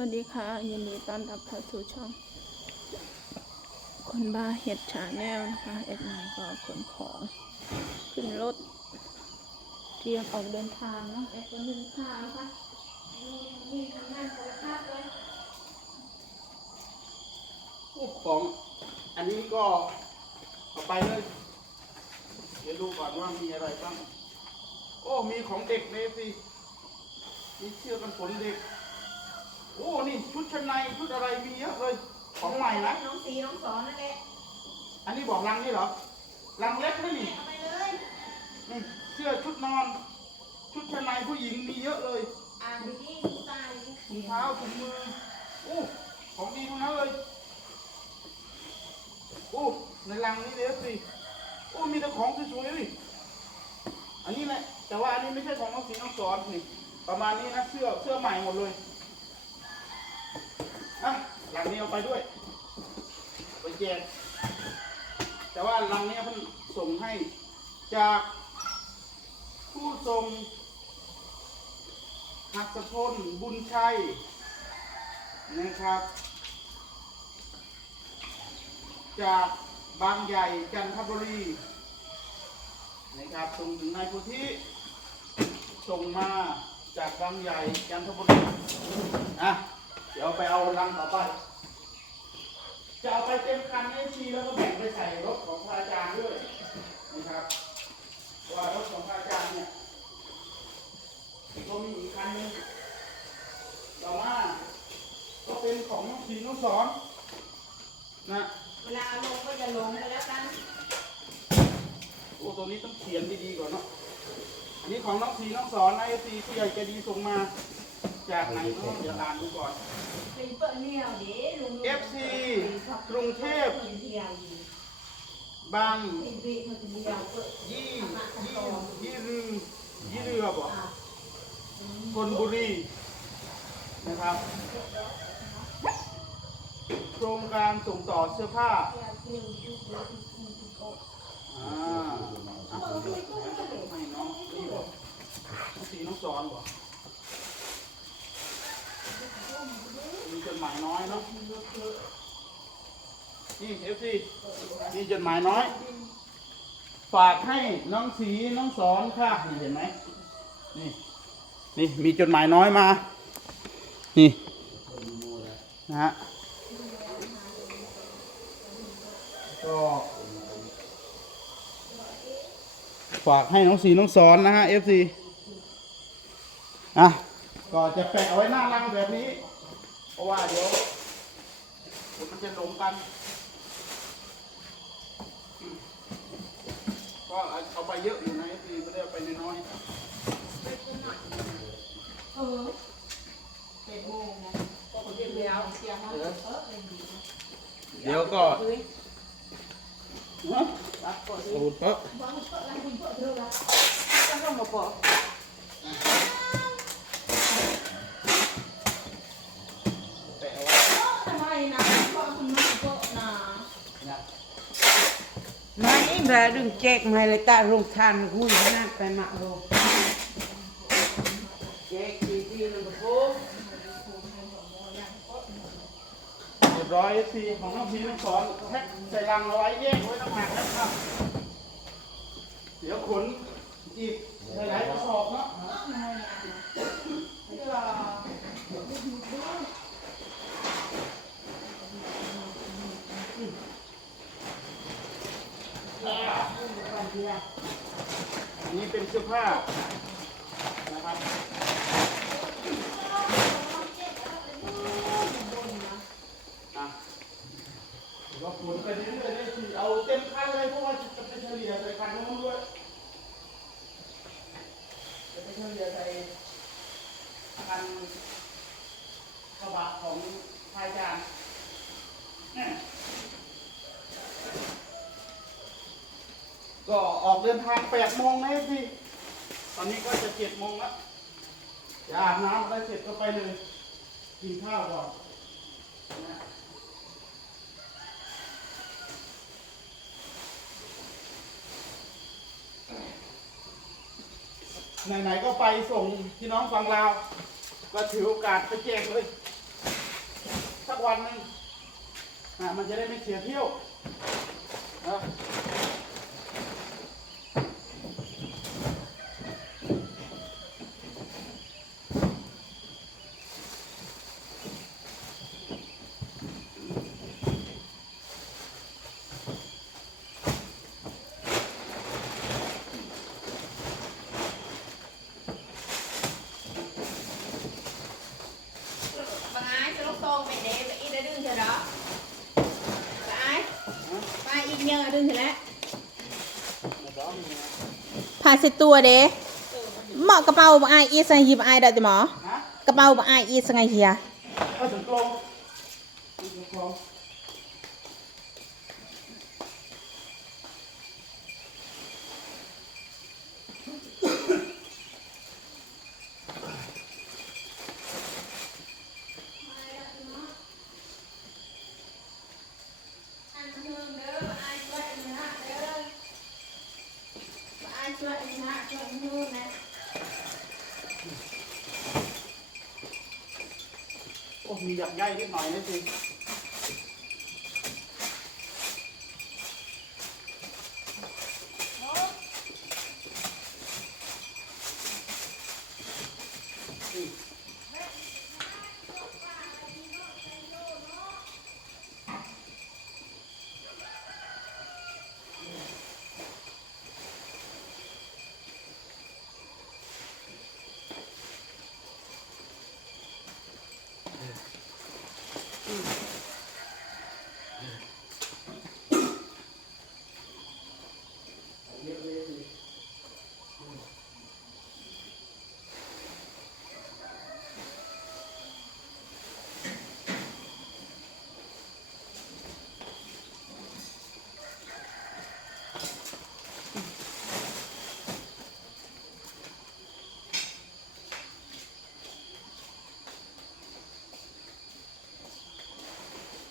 วัสดีค่ะ ยินดีต้อนรับเข้าสู่ช่อง คนบ้าเห็ดฉาแนวนะคะเอ็ดไนก็ขนของ ขึ้นรถ เตรียมออกเดินทางเนาะเอ็ดก็เดินทางนะคะนี่ทำงานโทรทัศน์เลยโอ้ของอันนี้ก็เอาไปเลย เดี๋ยวดูก่อนว่ามีอะไรบ้าง โอ้ มีของเด็กเลยสิมีเสื้อกันฝนเด็ก โอ้นี่ชุดชั้นในชุดอะไรมีเยอะเลยของใหม่นะน้องสีน้องสอนนั่นแหละอันนี้บอกรังนี่เหรอรังเล็กไหมนี่เอาไปเลยนี่เสื้อชุดนอน ชุดชั้นในผู้หญิงมีเยอะเลยอ่านดีๆดูตาดีถุงเท้าถุงมือโอ้ของดีทั้งนั้นเลยโอ้ในรังนี้เดี๋ยวสิโอ้มีแต่ของสวยๆเลยอันนี้แหละแต่ว่าอันนี้ไม่ใช่ของน้องสีน้องสอนนี่ประมาณนี้นะเสื้อเสื้อใหม่หมดเลย อะหลังนี้เอาไปด้วยไปแจกแต่ว่าหลังนี้เพิ่นส่งให้จากผู้ส่งหักสะพลบุญชัยนะครับ จากบางใหญ่จันทบุรีนะครับส่งถึงนายพุทธิส่งมาจากบางใหญ่จันทบุรีอะ เดี๋ยวไปเอาลังต่อไป จะเอาไปเต็มคันให้ชีแล้วก็แบ่งไปใส่รถของพระอาจารย์ด้วยนะครับเพราะว่ารถของพระอาจารย์เนี่ยก็มีอีกคันหนึงต่อมาก็เป็นของน้องศรีน้องสอนนะเวลาเอาลงก็จะลงไปแล้วกันโอ้ตัวนี้ต้องเขียนดีๆก่อนเนาะอันนี้ของน้องศรีน้องสอนไอซีผู้ใหญ่ใจดีส่งมา จากไหนเนาะเดี๋ยวอ่านดูก่อนเป็นเปิดเนี่ยเดี๋ยวลุง FC กรุงเทพเปิดเดียวดีบางเป็นปีมันจะเดียวเปิดยี่ยี่ยี่รือยี่เรือบอกอะกนบุรีนะครับ โครงการส่งต่อเสื้อผ้าอ่าอะให้น้องนี่บอกน้องสีน้องสอนบอกมีจดหมาย นี่เอฟซีนี่จดหมายน้อย ฝากให้น้องสีน้องสอนค่ะนี่เห็นไหมนี่นี่มีจดหมายน้อยมา นี่นะฮะก็ฝากให้น้องสีน้องสอนนะฮะ FC อะก็จะแปะเอาไว้หน้ารังแบบนี้ เพราะว่าเดี๋ยว มันจะหลงกันอืมก็เอาไปเยอะอยู่นะ FC ไม่ได้เอาไปน้อยเออเจ็ดโมงนะก็คนเดียวเดียวเสียงมันเออเป็นดีนะๆเดี๋ยวก็เฮ้ยฮะรักกดโอ้โหเปอะวางเปิดอะไรคุณเปิดเท่าไหร่ก็ต้องมาบอก แปะเอาไว้ ทำไมนะเพราะคุณไม่เปิดนะ นะ Mai bà đừng chẹt mày lại ta rung than vui nát phải mặc đồ. Chẹt thì đi là một phố. เรียบร้อย FC ของน้องพีน้องสอนแพ็คใส่รังเอาไว้แยกไว้ต่างหากนะครับ เดี๋ยวขนอีกหลายๆกระสอบเนาะ อันนี้เป็นเสื้อผ้านะครับอะก็ขนไปเรื่อยๆเลยสิเอาเต็มคันเลยเพราะว่าจะไปเฉลี่ยใส่คันนู้นด้วยจะไปเฉลี่ยใส่คันกระบะของพายจานเนี่ย ก็ออกเดินทาง8โมงนะพี่ ตอนนี้ก็จะ7โมงแล้วจะอาบน้ำได้เสร็จก็ไปเลย กินข้าวก่อนนะไหนๆก็ไปส่งพี่น้องฟังลาว ก็ถือโอกาสไปแจ้งเลย สักวันหนึ่งอะมันจะได้ไม่เสียเที่ยวนะ บางไอ้จะลูกโตไปเด้ไปอีได้ดึงเถอะเหรอบางไอ้ไปอีก เยอะดึงเถอะแล้วผ้าเช็ดตัวเด้เหมาะกระเป๋าบางไออีสังหีบไอายได้ติหมอกระเป๋าบางไออีสังไงเฮีย ก็ถึงกลงถึงกลง อันเมืองเด้อบางไอ้ช่วยอันนี้นะเด้อบางไอ้ช่วย อันนี้นะช่วยอันนะโอ้มีหยักใยนิดหน่อยนะสิ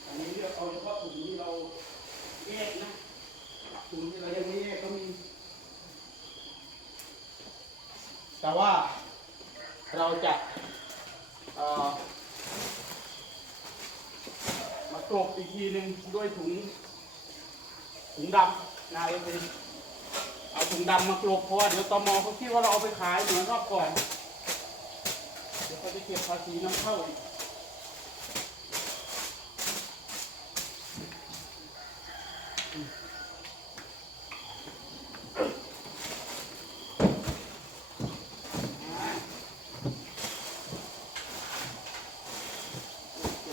อันนี้เลือกเอาเฉพาะถุงที่เราแยกนะถุงที่เรายังไม่แยกก็มี แต่ว่าเราจะเอ่อ มากรบอีกทีหนึ่งด้วยถุง ถุงดำนะเอฟเอาถุงดำมากรบเพราะว่าเดี๋ยวตมเขาคิดว่าเราเอาไปขายเหมือนรอบก่อน เดี๋ยวเขาจะเก็บภาษีน้ำเข้าอีก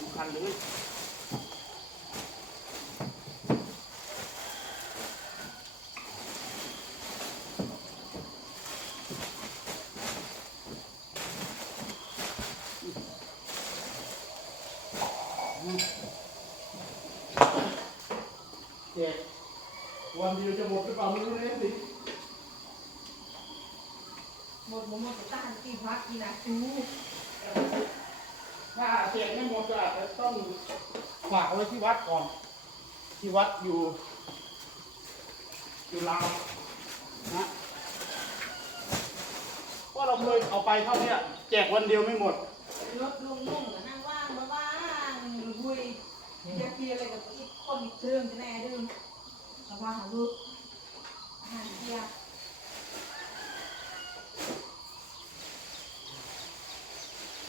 ำคัญเลยเจ็ด วันเดียวจะหมดหรือเปล่าไม่รู้เลยสิหมดหมดหมดตากี่พักกี่นาจูถ้าเจ็ดไม่หมดก็อาจจะต้องฝากไว้ที่วัดก่อน ที่วัดอยู่ อยู่ลาวนะเพราะเราเคยเอาไปเท่าเนี้ยแจกวันเดียวไม่หมดรถลุงนุ่งกับนั่งว่างมาว่างคุยจะเคลียร์อะไรกับอีกคนอีกเครื่องจะแน่ดึง มาว่าหาลูกหันเดีย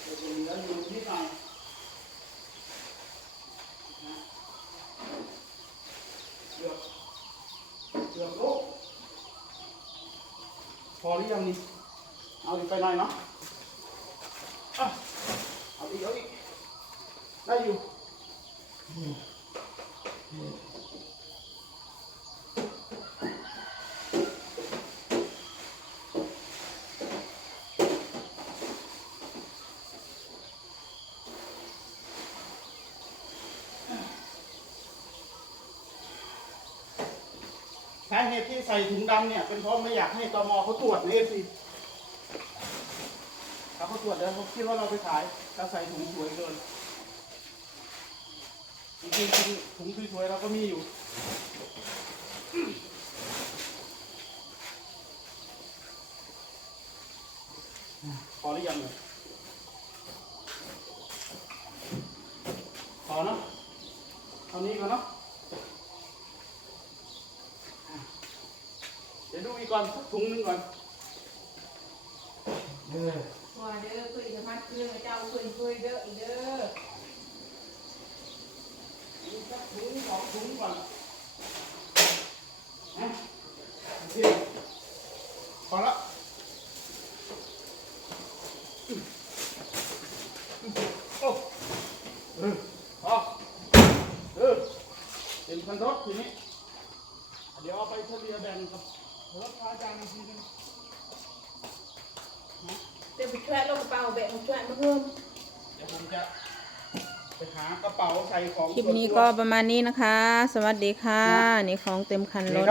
มืออยู่นิดหน่อยนะเกือบเกือบโลกพอหรือยังนี่ เอาอีกไปหน่อยเนาะอะเอาอีกเอาอีกได้อยู่าเหตุที่ใส่ถุงดำเนี่ยเป็นเพราะไม่อยากให้ตมเขาตรวจในเอฟซีถ้าเขาตรวจแล้วเขาคิดว่าเราไปขายเราใส่ถุงสวยเกินจริงๆถุงสวยๆเราก็มีอยู่พอหรือยังเนี่ยพอเนาะเอานี้ก่อนเนาะเดี๋ยวดูอี กก่อนสักถุงหนึงก่อนเออว่าเด้อคุยกับพัดเครื่องเจ้าคุยคุยเด้ออีเด้อดูสักถุงสองถุงก่อนนะโอเคพอละโอ้เออพอเออเป็นคันรถทีนี้ เดี๋ยวเอาไปเฉลี่ยแบ่งกับ รถพระอาจารย์อีกทีหนึงเดี๋ยวไปช่วยลงกระเป๋าแบกมาช่วยมาเพิ่มเดี๋ยวผมจะไปหากระเป๋าใส่ของคลิปนี้ก็ประมาณนี้นะคะ สวัสดีค่ะ นี่ของเต็มคันรถ